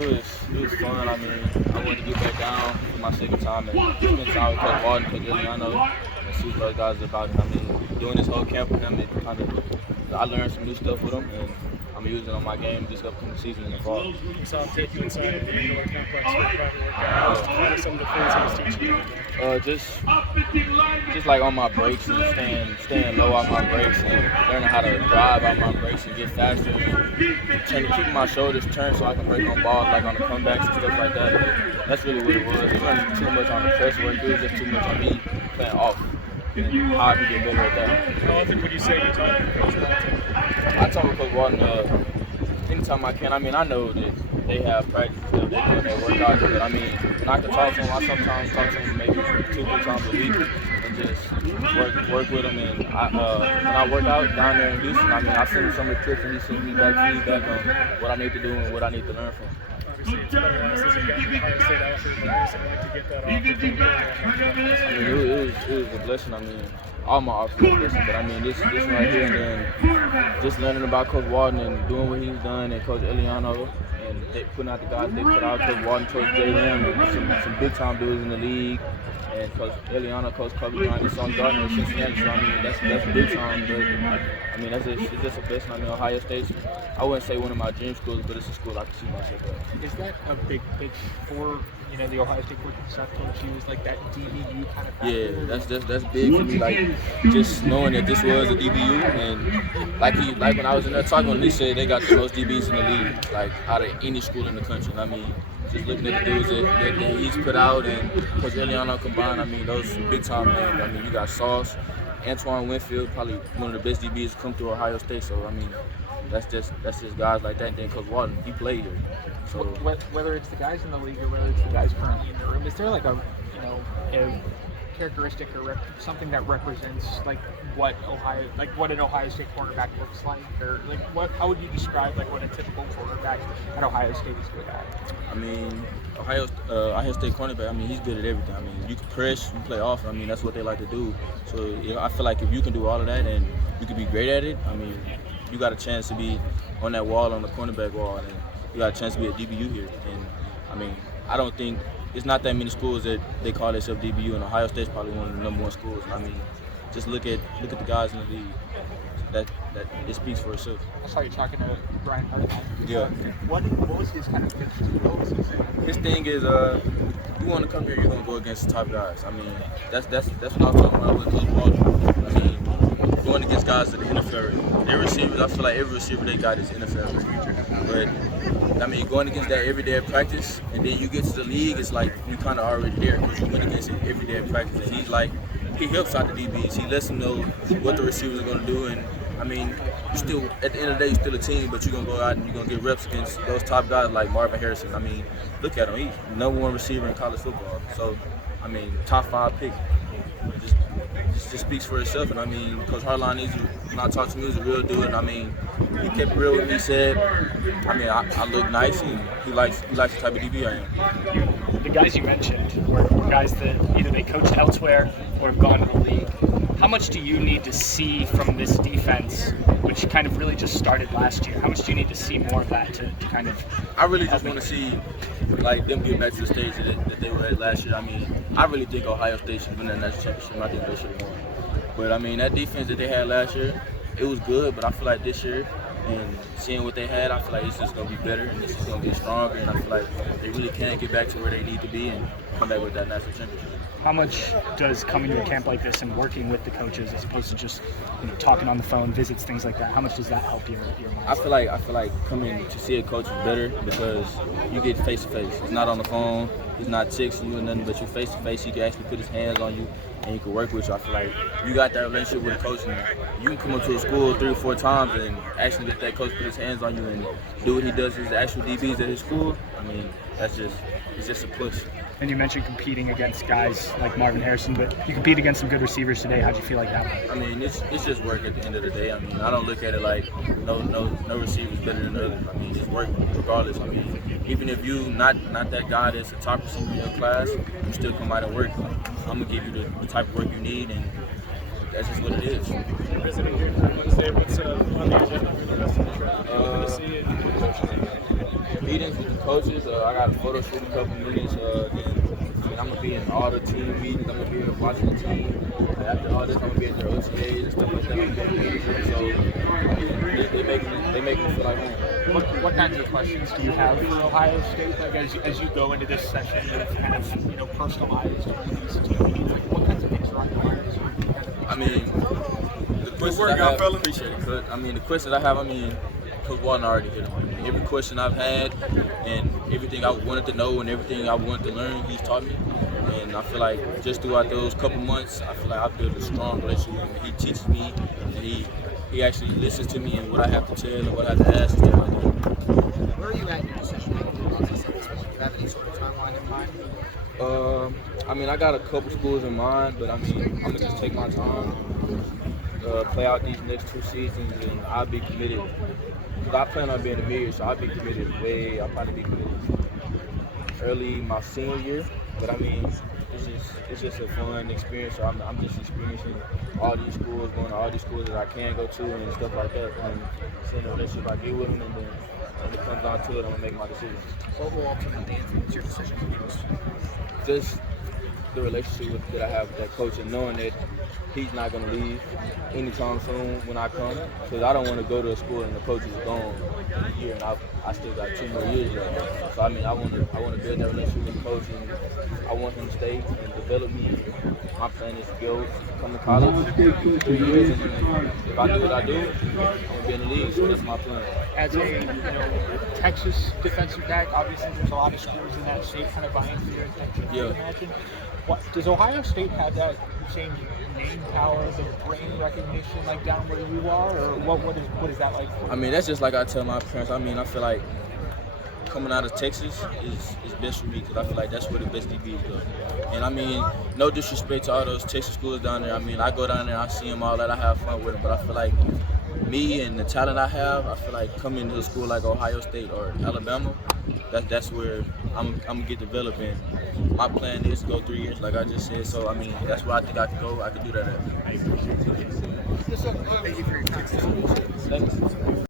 It was fun. I mean, I wanted to get back down for my second time and spend time with Coach Walden, Coach Eliano, and see what those guys are about. I mean, doing this whole camp with them, I learned some new stuff with them, and I'm using it on my game this upcoming season in the fall. We saw him take you inside of the indoor complex for a private workout. What are some of the things he was teaching you? Just like on my brakes and staying low on my brakes and learning how to drive on my brakes and get faster. Keeping my shoulders turned so I can break on balls like on the comebacks and stuff like that. But that's really what it was. It wasn't too much on the press work. It was just too much on me playing off. And how I can get better at that. How often would you say you talk to Coach Walton? I talk with Coach Walton anytime I can. I mean, I know that they have practice, they're doing their workouts, but I mean, when I can talk to them, I sometimes talk to them maybe 2-3 times a week and just work with them. And when I work out down there in Houston, I mean, I send him some of the tips and he sends me back feedback on what I need to do and what I need to learn from. Obviously, it's better than this. You've got the Ohio State offer, but I also like to get that off. I mean, it was a blessing. I mean, all my offers were a blessing, but I mean, this right here, and then just learning about Coach Walden and doing what he's done, and Coach Eliano, and they putting out the guys they put out, Coach Walden, Coach J. Ram, and some big time dudes in the league, and Coach Eliano, Coach Kobe Bryant, this on Gardner in Cincinnati. So I mean, that's big time, but I mean, it's just a blessing. I mean, Ohio State, I wouldn't say one of my dream schools, but it's a school I can see myself at. Is that a big for the Ohio State coaching staff to use like that DBU kind of factor? Yeah, that's big for me. Like just knowing that this was a DBU, and like when I was in there talking with him, he said they got the most DBs in the league, like out of any school in the country. And I mean, just looking at the dudes that he's put out and Coach Eliano combined, I mean, those big time names. I mean, you got Sauce, Antoine Winfield, probably one of the best DBs to come through Ohio State. So I mean, that's just guys like that. And then Coach Walden, he played here. So whether it's the guys in the league or whether it's the guys currently in the room, is there like a characteristic or something that represents like what an Ohio State quarterback looks like, or like how would you describe like what a typical quarterback at Ohio State is good at? I mean, Ohio State cornerback, I mean, he's good at everything. I mean, you can press, you play off. I mean, that's what they like to do. So I feel like if you can do all of that and you can be great at it, I mean, you got a chance to be on that wall, on the cornerback wall, and you got a chance to be a DBU here. And I mean, I don't think it's not that many schools that they call themselves DBU, and Ohio State's probably one of the number one schools. I mean, just look at the guys in the league. That it speaks for itself. I saw you talking to Brian Hart. Yeah. What was his kind of pitch to you? What was his thing? His thing is, you want to come here, you're gonna go against the top guys. I mean, that's what I'm talking about with Coach Walden. I mean, going against guys that are NFL. Their receivers, I feel like every receiver they got is NFL. But I mean, going against that every day at practice, and then you get to the league, it's like you kind of already there because you went against it every day at practice. And he helps out the DBs. He lets them know what the receivers are gonna do, and I mean, you still, at the end of the day, you're still a team, but you're going to go out and you're going to get reps against those top guys like Marvin Harrison. I mean, look at him. He's the number one receiver in college football. So, I mean, top 5 pick. Just speaks for itself. And, I mean, Coach Hartline, when I talked to him, he was a real dude. And, I mean, he kept it real with me. He said, I mean, I look nice, and he likes the type of DB I am. The guys you mentioned were guys that either they coached elsewhere or have gone to the league. How much do you need to see from this defense, which kind of really just started last year? How much do you need to see more of that to kind of... I really just want to see like them get back to the stage that they were at last year. I mean, I really think Ohio State should win that national championship. I think they should have won. But I mean, that defense that they had last year, it was good, but I feel like this year, and seeing what they had, I feel like it's just going to be better and it's just going to get stronger, and I feel like they really can get back to where they need to be and come back with that national championship. How much does coming to a camp like this and working with the coaches as opposed to just talking on the phone, visits, things like that, how much does that help your mindset? I feel like coming to see a coach is better because you get face to face. It's not on the phone. He's not texting you or nothing, but you're face to face. He can actually put his hands on you and he can work with you. I feel like you got that relationship with a coach, and you can come up to a school 3 or 4 times and actually let that coach put his hands on you and do what he does to his actual DBs at his school. I mean, it's just a push. And you mentioned competing against guys like Marvin Harrison, but you compete against some good receivers today. How'd you feel like that? I mean, it's just work at the end of the day. I mean, I don't look at it like no receiver's better than the other. I mean, just work regardless. I mean, even if you not that guy that's a top receiver in your class, you still come out and work. I'm gonna give you the type of work you need, and that's just what it is. You're visiting here Wednesday. What's on the agenda for the rest of the trip? What do you want to see and coaches? meetings with the coaches. I got a photo shoot in a couple minutes. Then I'm gonna be in all the team meetings. I'm gonna be watching the team. After all this, I'm gonna be at their OTAs and stuff like that. I'm gonna be meetings. So they make me feel like home. What kinds of questions do you have for Ohio State? Like as you go into this session with kind of personalized these team meetings, like what kinds of things are on your mind? I mean, the questions I have, appreciate it, Coach. I mean, the questions I have, Coach Walton already hit them. Every question I've had and everything I wanted to know and everything I wanted to learn, he's taught me. And I feel like just throughout those couple months, I feel like I built a strong relationship with him. He teaches me, and he actually listens to me and what I have to tell and what I have to ask and stuff like that. Where are you at in your decision-making process at this point? Do you have any sort of timeline in mind? I got a couple schools in mind, but I'm gonna just take my time, play out these next 2 seasons, and I'll be committed. Because I plan on being a Mid-Year, so I'll be committed I'll probably be committed early my senior year. But it's just a fun experience. So I'm just experiencing all these schools, going to all these schools that I can go to and stuff like that, and seeing the relationship I get with them, and then when it comes down to it, I'm gonna make my decisions. What will ultimately influence your decision most? Just the relationship that I have with that coach, and knowing that he's not going to leave anytime soon when I come. Because I don't want to go to a school and the coach is gone in a year, and I still got 2 more years left. So I want to build that relationship with the coach, and I want him to stay and develop me. My plan is to go come to college 3 years, and then if I do what I do, I'm gonna be in the league. So that's my plan. As a Texas defensive back, obviously there's a lot of schools in that state kind of vying for your attention. Yeah. I imagine. Does Ohio State have that same name power, the brain recognition like down where you are, or what is that like for you? That's just like I tell my parents. I feel like coming out of Texas is best for me because I feel like that's where the best DBs go. And no disrespect to all those Texas schools down there. I go down there, I see them all that, I have fun with them. But I feel like me and the talent I have, I feel like coming to a school like Ohio State or Alabama, that's where I'm gonna get developed in. My plan is to go 3 years, like I just said. So that's where I think I can go. I can do that at. Thank you for your time. Thanks.